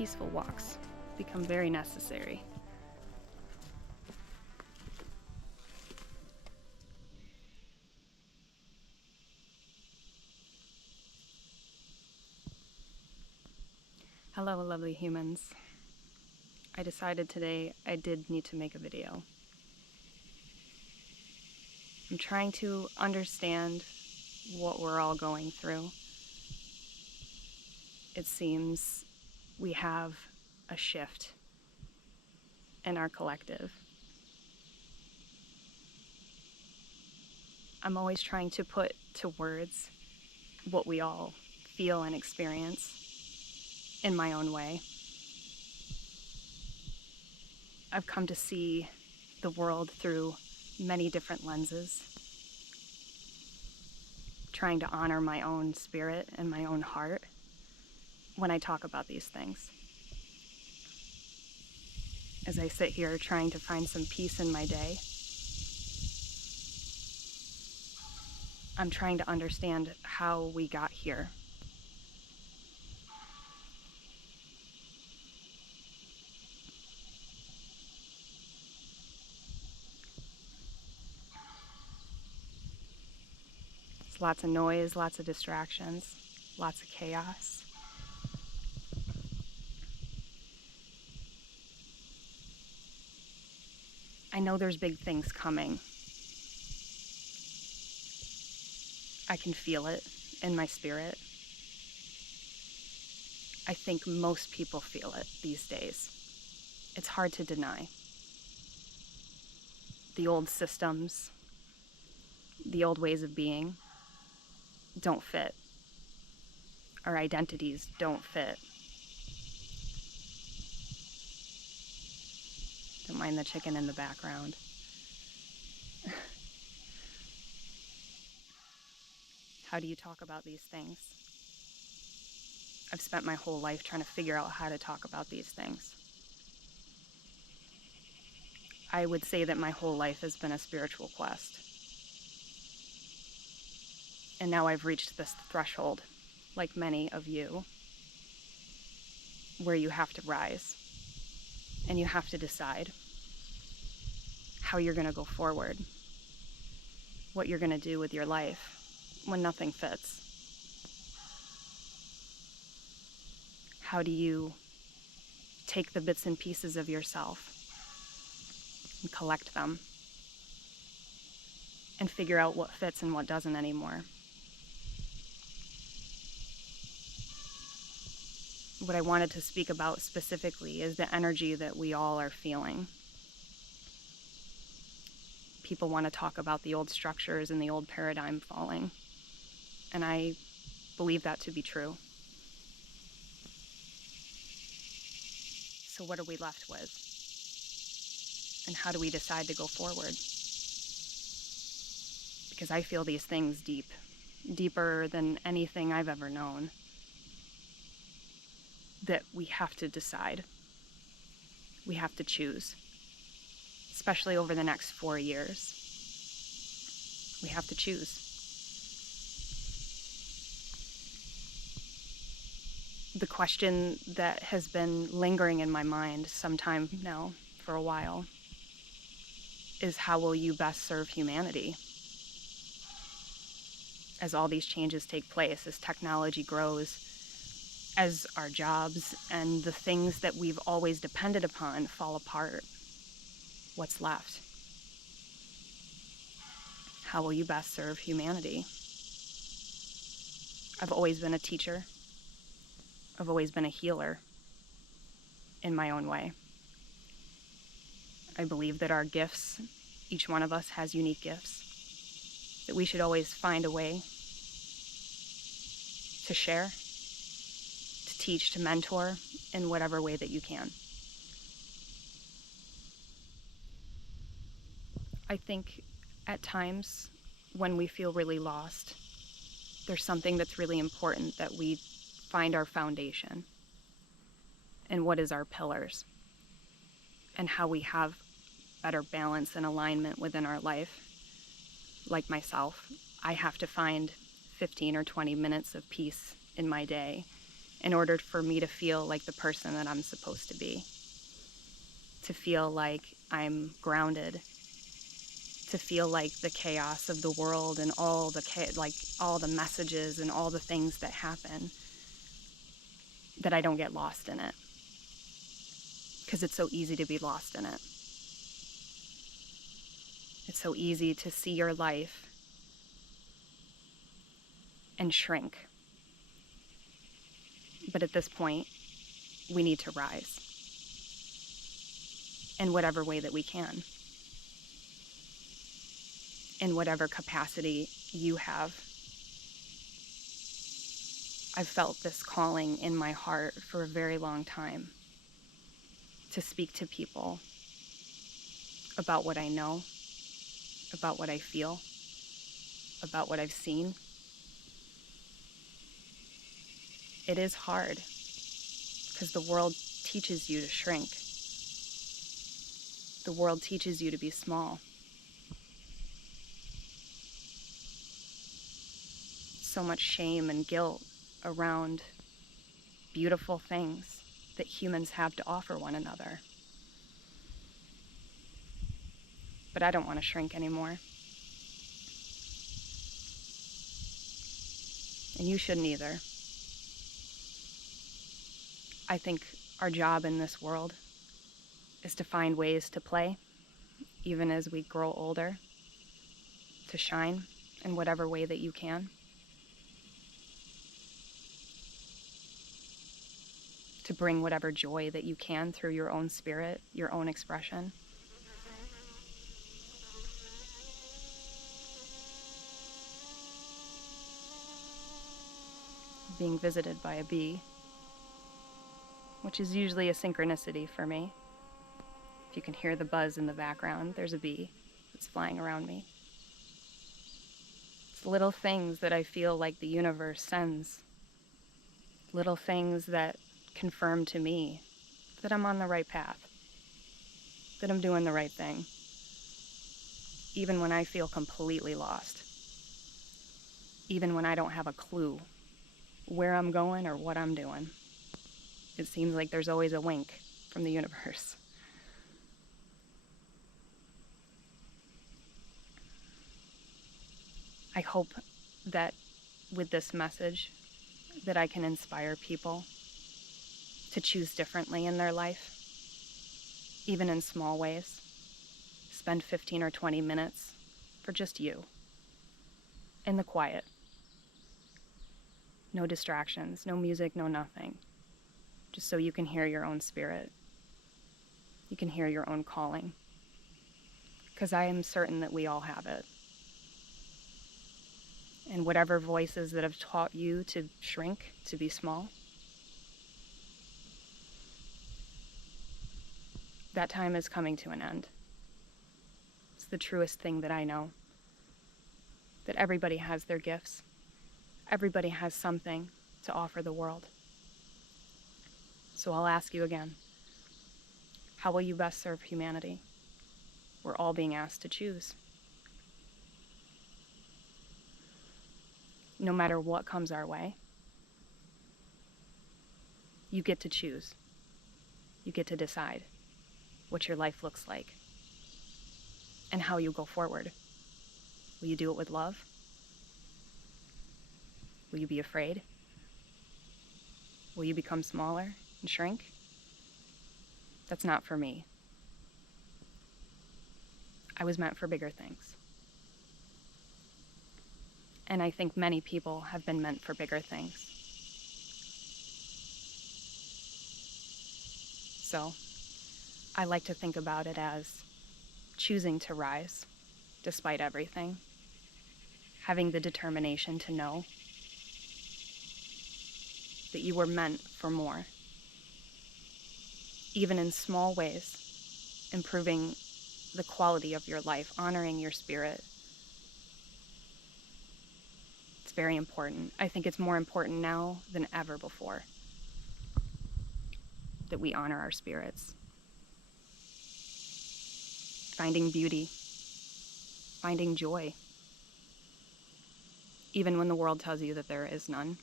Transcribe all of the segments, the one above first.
peaceful walks become very necessary. Hello, lovely humans. I decided today I did need to make a video. I'm trying to understand what we're all going through. It seems we have a shift in our collective. I'm always trying to put to words what we all feel and experience in my own way. I've come to see the world through many different lenses, trying to honor my own spirit and my own heart when I talk about these things. As I sit here trying to find some peace in my day, I'm trying to understand how we got here. It's lots of noise, lots of distractions, lots of chaos. I know there's big things coming. I can feel it in my spirit. I think most people feel it these days. It's hard to deny. The old systems, the old ways of being don't fit. Our identities don't fit. Don't mind the chicken in the background. How do you talk about these things? I've spent my whole life trying to figure out how to talk about these things. I would say that my whole life has been a spiritual quest. And now I've reached this threshold, like many of you, where you have to rise and you have to decide how you're going to go forward, what you're going to do with your life when nothing fits. How do you take the bits and pieces of yourself and collect them and figure out what fits and what doesn't anymore? What I wanted to speak about specifically is the energy that we all are feeling. People want to talk about the old structures and the old paradigm falling, and I believe that to be true. So what are we left with? And how do we decide to go forward? Because I feel these things deep, deeper than anything I've ever known, that we have to decide. We have to choose, especially over the next 4 years. We have to choose. The question that has been lingering in my mind sometime now for a while is, how will you best serve humanity? As all these changes take place, as technology grows, as our jobs and the things that we've always depended upon fall apart, what's left? How will you best serve humanity? I've always been a teacher. I've always been a healer in my own way. I believe that our gifts, each one of us has unique gifts, that we should always find a way to share, to teach, to mentor in whatever way that you can. I think at times when we feel really lost, there's something that's really important, that we find our foundation and what is our pillars and how we have better balance and alignment within our life. Like myself, I have to find 15 or 20 minutes of peace in my day in order for me to feel like the person that I'm supposed to be, to feel like I'm grounded, to feel like the chaos of the world and all the messages and all the things that happen, that I don't get lost in it, because it's so easy to be lost in it. It's so easy to see your life and shrink. But at this point, we need to rise in whatever way that we can, in whatever capacity you have. I've felt this calling in my heart for a very long time to speak to people about what I know, about what I feel, about what I've seen. It is hard because the world teaches you to shrink. The world teaches you to be small. So much shame and guilt around beautiful things that humans have to offer one another. But I don't want to shrink anymore. And you shouldn't either. I think our job in this world is to find ways to play, even as we grow older, to shine in whatever way that you can. To bring whatever joy that you can through your own spirit, your own expression. Being visited by a bee, which is usually a synchronicity for me. If you can hear the buzz in the background, there's a bee that's flying around me. It's little things that I feel like the universe sends. Little things that confirm to me that I'm on the right path, that I'm doing the right thing, even when I feel completely lost, even when I don't have a clue where I'm going or what I'm doing. It seems like there's always a wink from the universe. I hope that with this message that I can inspire people to choose differently in their life, even in small ways. Spend 15 or 20 minutes for just you, in the quiet. No distractions, no music, no nothing. Just so you can hear your own spirit. You can hear your own calling. Because I am certain that we all have it. And whatever voices that have taught you to shrink, to be small, that time is coming to an end. It's the truest thing that I know. That everybody has their gifts. Everybody has something to offer the world. So I'll ask you again, how will you best serve humanity? We're all being asked to choose. No matter what comes our way, you get to choose. You get to decide what your life looks like and how you go forward. Will you do it with love? Will you be afraid? Will you become smaller and shrink? That's not for me. I was meant for bigger things. And I think many people have been meant for bigger things. So I like to think about it as choosing to rise despite everything, having the determination to know that you were meant for more, even in small ways, improving the quality of your life, honoring your spirit. It's very important. I think it's more important now than ever before that we honor our spirits. Finding beauty, finding joy, even when the world tells you that there is none.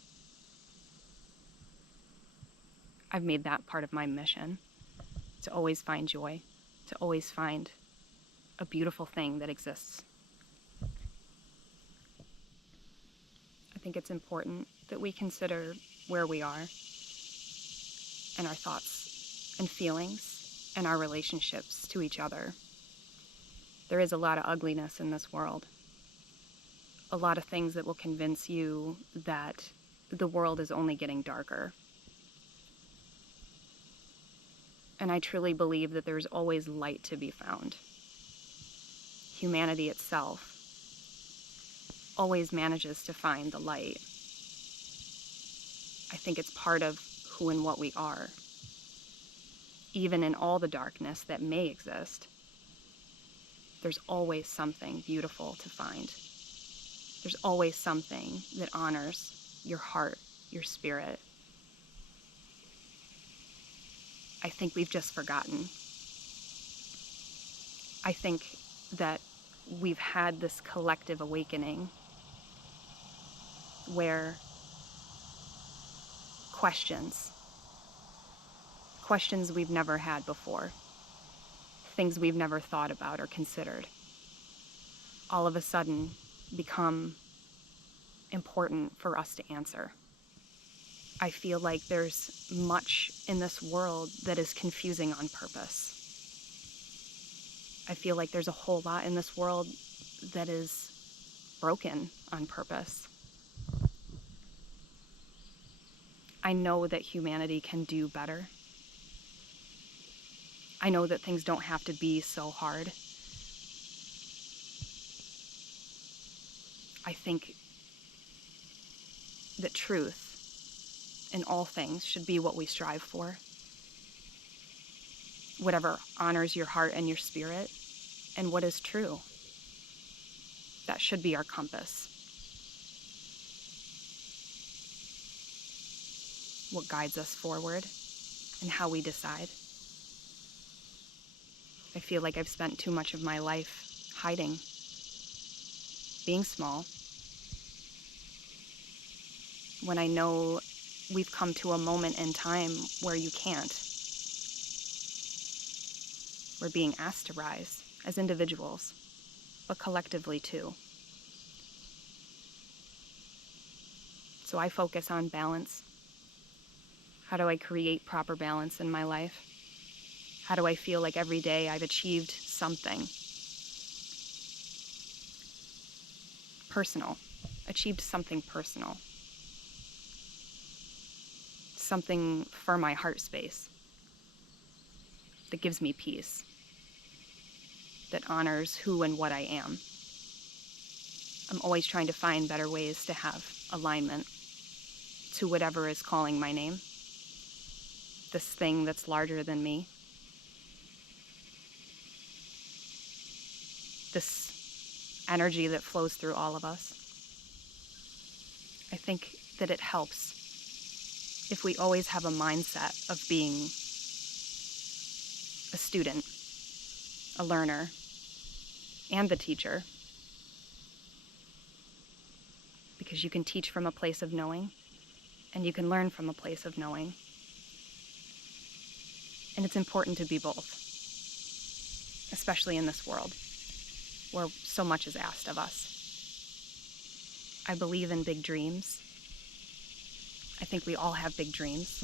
I've made that part of my mission, to always find joy, to always find a beautiful thing that exists. I think it's important that we consider where we are and our thoughts and feelings and our relationships to each other. There is a lot of ugliness in this world. A lot of things that will convince you that the world is only getting darker. And I truly believe that there's always light to be found. Humanity itself always manages to find the light. I think it's part of who and what we are. Even in all the darkness that may exist, there's always something beautiful to find. There's always something that honors your heart, your spirit. I think we've just forgotten. I think that we've had this collective awakening where questions we've never had before, things we've never thought about or considered, all of a sudden become important for us to answer. I feel like there's much in this world that is confusing on purpose. I feel like there's a whole lot in this world that is broken on purpose. I know that humanity can do better. I know that things don't have to be so hard. I think that truth in all things should be what we strive for. Whatever honors your heart and your spirit, and what is true. That should be our compass. What guides us forward and how we decide. I feel like I've spent too much of my life hiding, being small, when I know we've come to a moment in time where you can't. We're being asked to rise as individuals, but collectively too. So I focus on balance. How do I create proper balance in my life? How do I feel like every day I've achieved something personal, achieved something personal, something for my heart space that gives me peace, that honors who and what I am. I'm always trying to find better ways to have alignment to whatever is calling my name, this thing that's larger than me, this energy that flows through all of us. I think that it helps if we always have a mindset of being a student, a learner, and the teacher. Because you can teach from a place of knowing, and you can learn from a place of knowing. And it's important to be both, especially in this world, where so much is asked of us. I believe in big dreams. I think we all have big dreams.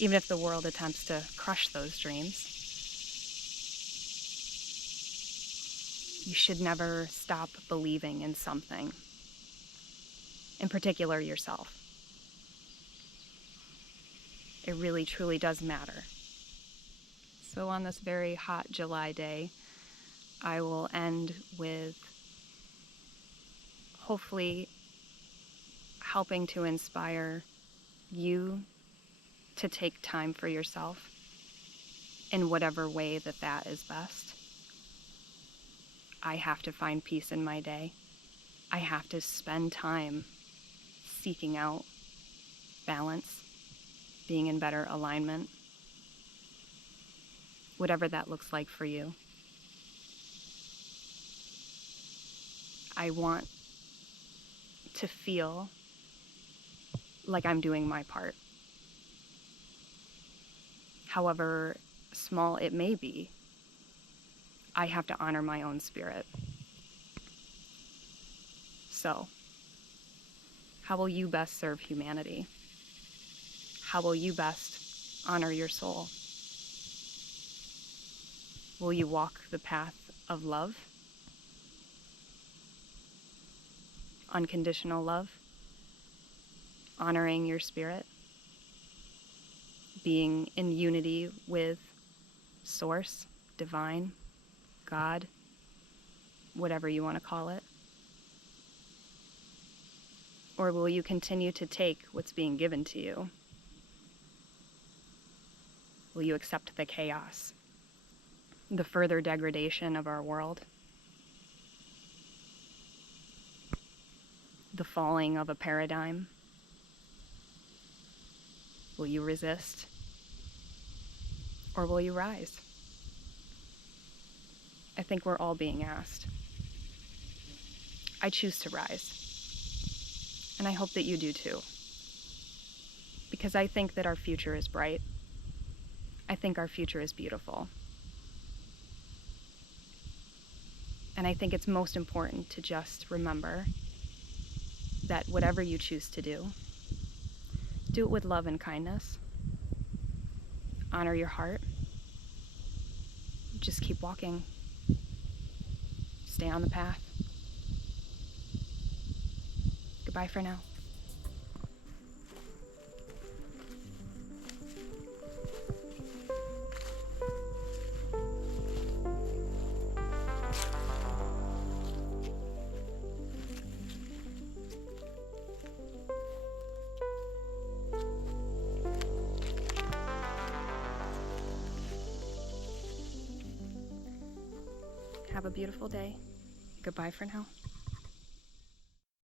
Even if the world attempts to crush those dreams, you should never stop believing in something, in particular yourself. It really, truly does matter. So on this very hot July day, I will end with hopefully helping to inspire you to take time for yourself in whatever way that is best. I have to find peace in my day. I have to spend time seeking out balance, being in better alignment, whatever that looks like for you. I want to feel like I'm doing my part. however small it may be, I have to honor my own spirit. So, how will you best serve humanity? How will you best honor your soul? Will you walk the path of love? Unconditional love? Honoring your spirit? Being in unity with Source, Divine, God, whatever you want to call it? Or will you continue to take what's being given to you? Will you accept the chaos, the further degradation of our world, the falling of a paradigm? Will you resist? Or will you rise? I think we're all being asked. I choose to rise. And I hope that you do too. Because I think that our future is bright. I think our future is beautiful. And I think it's most important to just remember that whatever you choose to do it with love and kindness. Honor your heart. Just keep walking. Stay on the path. Goodbye for now. Have a beautiful day. Goodbye for now.